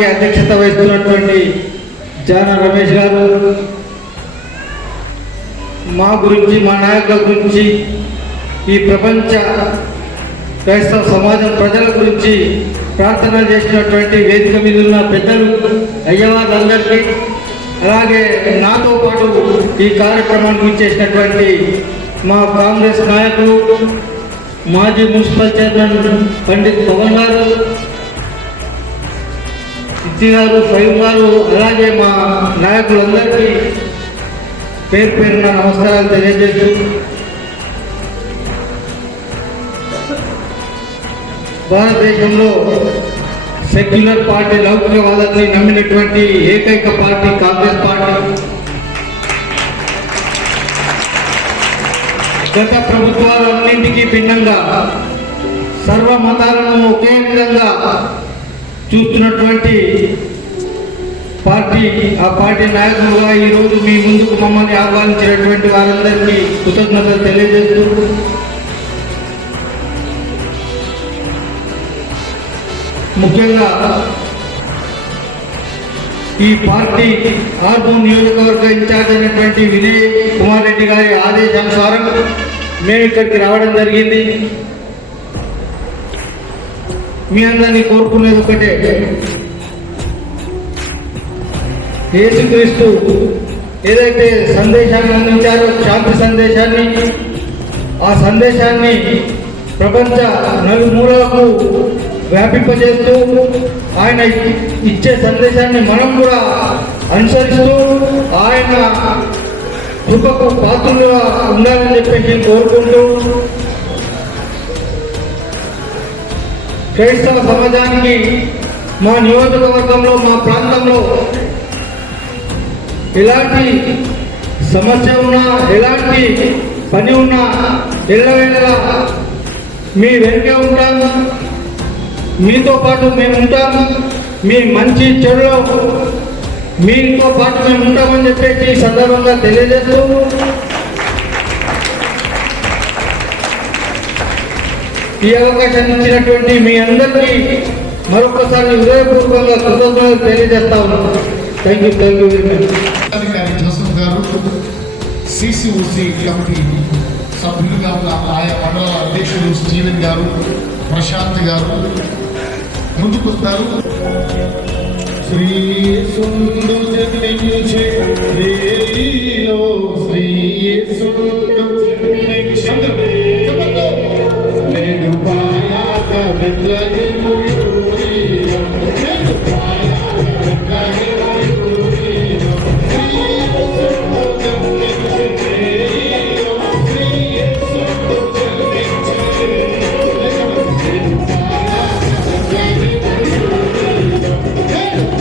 కార్యక్రమానికి అధ్యక్షత వహిస్తున్నటువంటి జాన రమేష్ గారు మా గురించి, మా నాయకుల గురించి, ఈ ప్రపంచ క్రైస్తవ సమాజం ప్రజల గురించి ప్రార్థన చేసినటువంటి వేదిక మీద ఉన్న పెద్దలు అయ్యవాళ్ళందరికీ, అలాగే నాతో పాటు ఈ కార్యక్రమానికి చేసినటువంటి మా కాంగ్రెస్ నాయకులు, మాజీ మున్సిపల్ చైర్మన్ పండిత్ పవన్ గారు, ఇత్తి గారు, ఫైవ్ గారు, అలాగే మా నాయకులందరికీ పేరు పేరున నమస్కారాలు తెలియజేస్తూ, భారతదేశంలో సెక్యులర్ పార్టీ, లౌకికవాదాన్ని నమ్మినటువంటి ఏకైక పార్టీ కాంగ్రెస్ పార్టీ. గత ప్రభుత్వాలన్నింటికీ భిన్నంగా సర్వ మతాలను ఒకే విధంగా చూస్తున్నటువంటి పార్టీ. ఆ పార్టీ నాయకులుగా ఈరోజు మీ ముందుకు మమ్మల్ని ఆహ్వానించినటువంటి వారందరికీ కృతజ్ఞతలు తెలియజేస్తూ, ముఖ్యంగా ఈ పార్టీ ఆర్మూర్ నియోజకవర్గ ఇన్ఛార్జ్ అయినటువంటి వినయ్ కుమార్ రెడ్డి గారి ఆదేశానుసారం మేము ఇక్కడికి రావడం జరిగింది. మీ అందరినీ కోరుకునేది ఒకటే, యేసుక్రీస్తు ఏదైతే సందేశాన్ని అందించారో, శాంతి సందేశాన్ని, ఆ సందేశాన్ని ప్రపంచ నలుమూలలకు వ్యాపింపజేస్తూ ఆయన ఇచ్చే సందేశాన్ని మనం కూడా అనుసరిస్తూ ఆయన కృపకు పాత్రలుగా ఉండాలని చెప్పేసి కోరుకుంటూ, క్రైస్తవ సమాజానికి మా నియోజకవర్గంలో, మా ప్రాంతంలో ఎలాంటి సమస్య ఉన్నా, ఎలాంటి పని ఉన్నా ఎల్లవేళలా మీ వెనుకే ఉంటాము, మీతో పాటు మేము ఉంటాము, మీ మంచి చెడులో మీతో పాటు మేము ఉంటామని చెప్పేసి ఈ సందర్భంగా తెలియజేస్తూ, ఈ అవకాశాన్ని ఇచ్చినటువంటి మీ అందరికీ మరొకసారి హృదయపూర్వకంగా కృతజ్ఞతలు తెలియజేస్తా ఉన్నాను. Thank you very much. Joseph గారు సిసిఓసి కమిటీ సభ్యులుగా ఉన్న ఆయా మండల అధ్యక్షులు స్టీవెన్ గారు, ప్రశాంత్ గారు ముందుకొస్తారు. శ్రీయేసుండు జన్మించే రేలో, శ్రీయేసుండు జన్మించే నేడు పాయాక బెత్లెహేము యూరియా, నేడు పాయాక బెత్లెహేము యూరియా, శ్రీయేసుండు జన్మించే రేలో, శ్రీయేసుండు జన్మించే నేడు పాయాక బెత్లెహేము యూరియా, నేడు పాయాక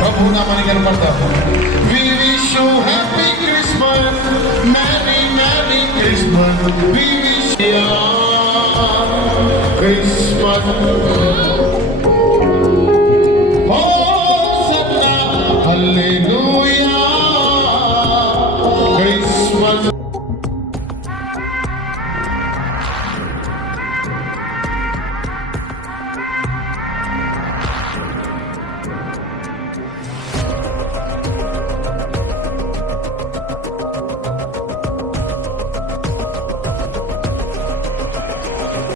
ప్రభునామానికి కనపడతారు. We wish you happy Christmas, Merry Merry Christmas. We wish you Christmas. Hallelujah